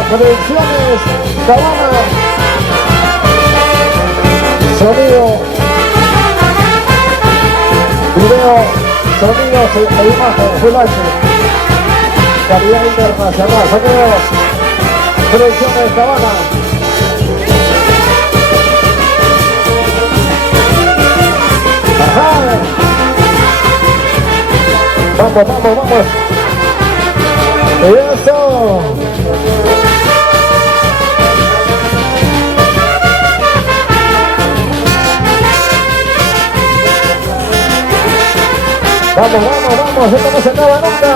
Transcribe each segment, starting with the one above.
Producciones Cabana. Sonido, video, sonidos e imagen, Full HD. Calidad internacional. Sonido, Producciones Cabana. Ajá. Vamos, vamos, vamos. Eso. Vamos, vamos, vamos, esto no se acaba nunca.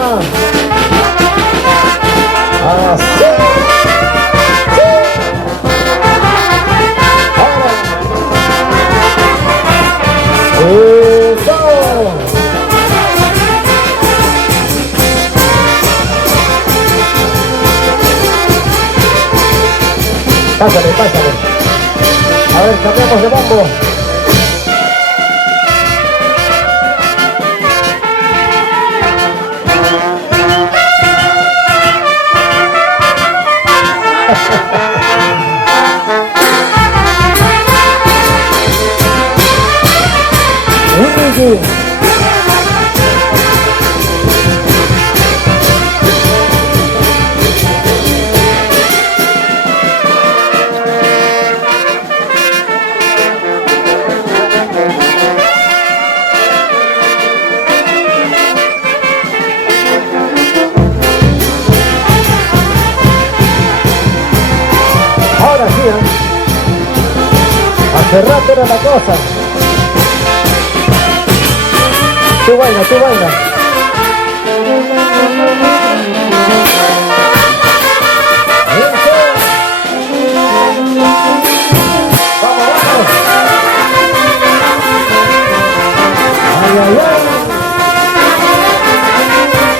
Así. Sí. Ahora. Eso. Pásale, pásale. A ver, cambiamos de bombo. Ahora sí, ¿eh? Hace rato era la cosa. Tú baila, tú baila. Vamos, vamos. Ay, ay, ay.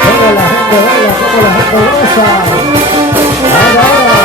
Como la gente baila, como la gente goza. Ahora, ahora.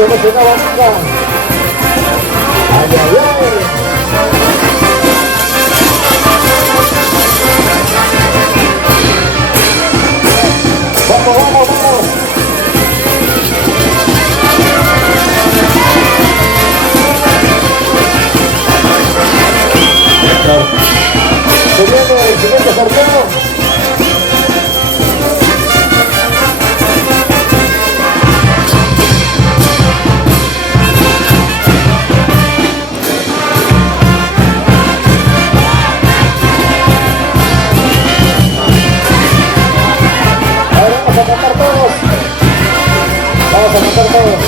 que no se daba nunca. Ay, ay, ay. Vamos, vamos, vamos. Se viene el siguiente sorteo. Vamos a cantar todos. Vamos a cantar todos.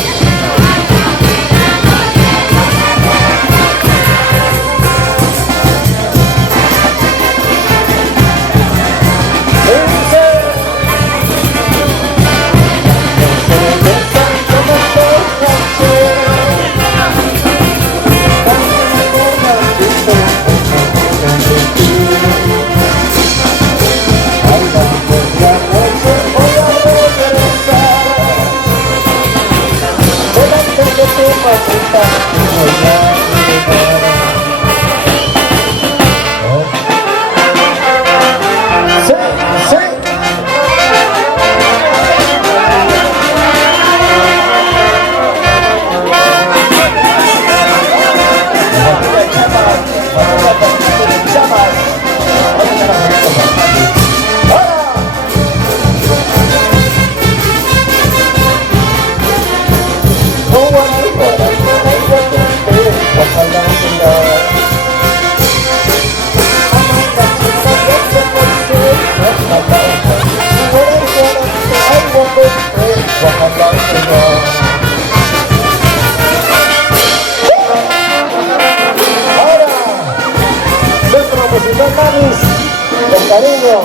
Con cariño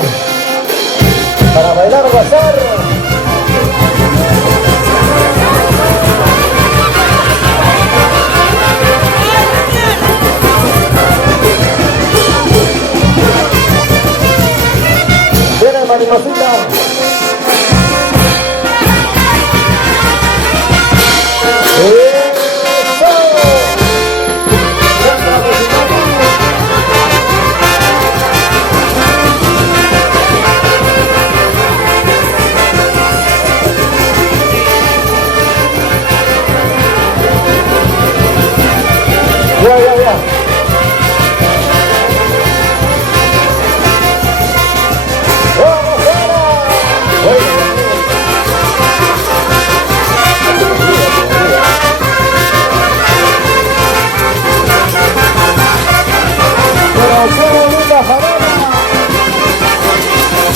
para bailar o gozar. Viene mariposita. Ya. ¡Vamos, pero qué linda farona.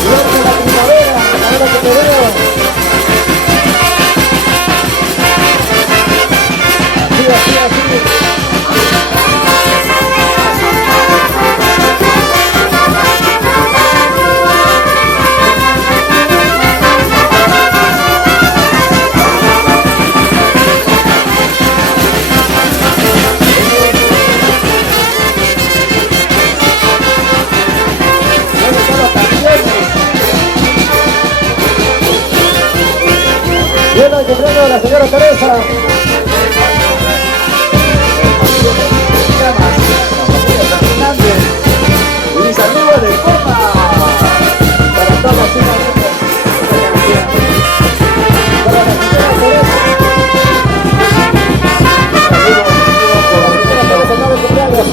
Suerte la primavera, ahora que te veo. Así. Viene el cumpleaños de la señora Teresa. Y mis amigos de Copa. Para todas las chicas. Para la señora Teresa. Para tocar el cumpleaños.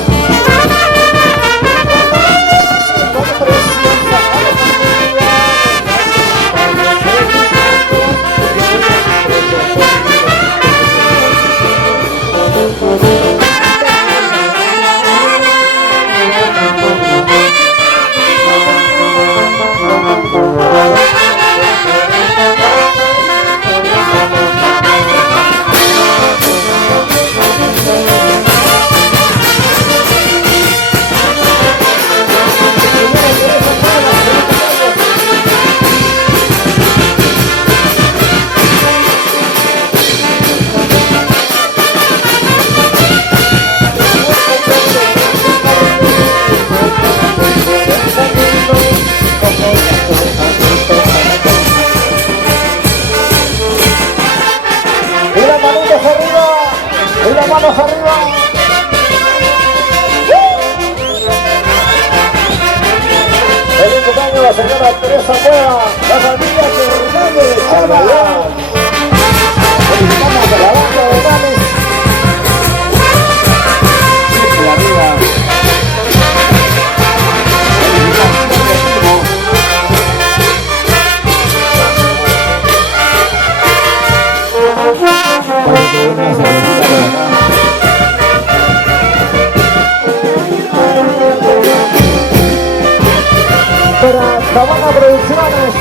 la señora Teresa Cueva, la familia Fernández de Chava. Felicitamos a la banda de Danes. Siempre arriba. Para Sabana Producciones.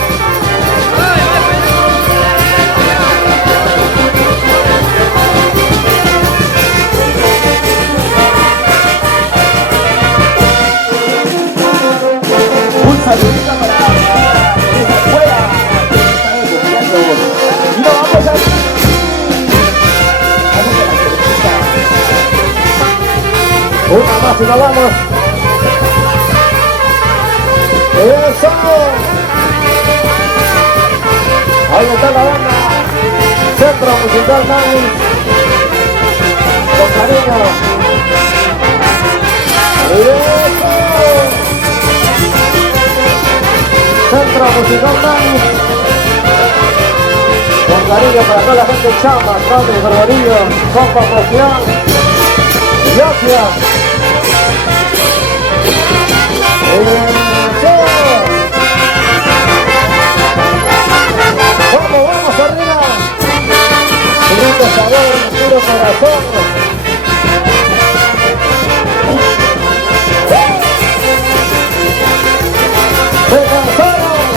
Un saludito para esa escuela que está cumpliendo. Y nos vamos a una más y nos vamos. ¡Eso! Ahí está la banda. Centro Musical Danes. Con cariño. ¡Eso! Centro Musical Danes. Con cariño para toda la gente chama, padre, barbarillo, compa, poción. Gracias. Vamos arriba. Bonito sabor, puro corazón. Se cansaron.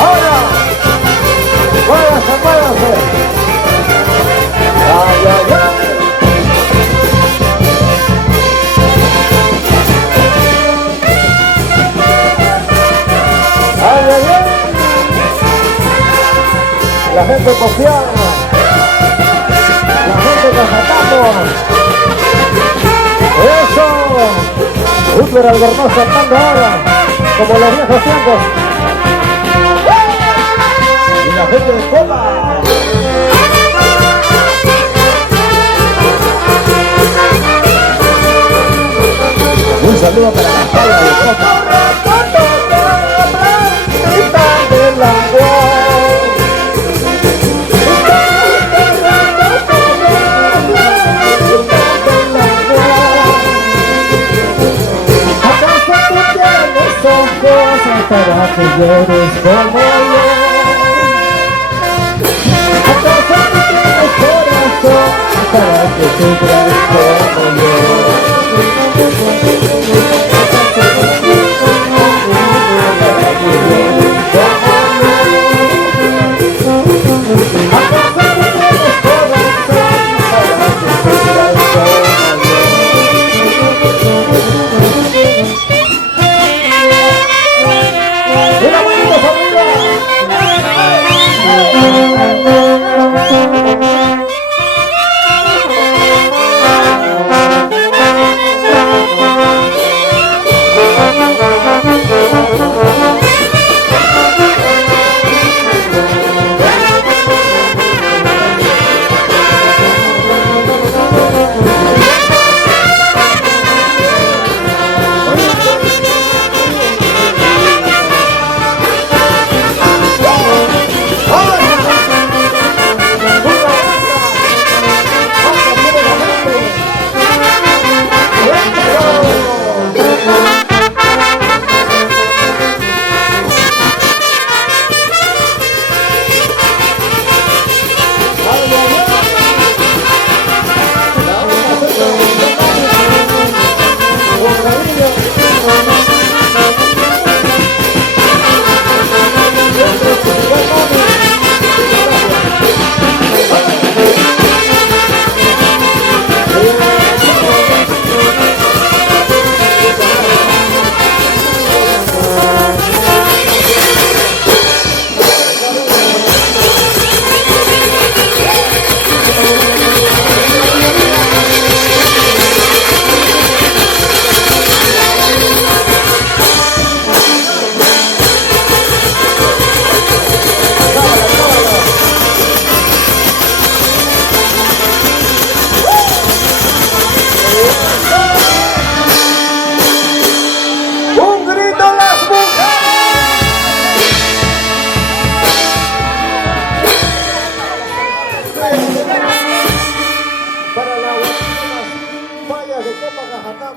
Ahora, muévase, muévase. Ay, ay, ay. Ay, ay, ay. La gente confiada, la gente que sacamos. Eso, Hitler Albornoz saltando ahora, como los viejos tiempos. Y la gente de Copa. Un saludo para la espalda de Copa. Para que llores como yo. ¿Acaso tú tienes corazón para que sufras como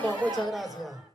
vamos, muchas gracias.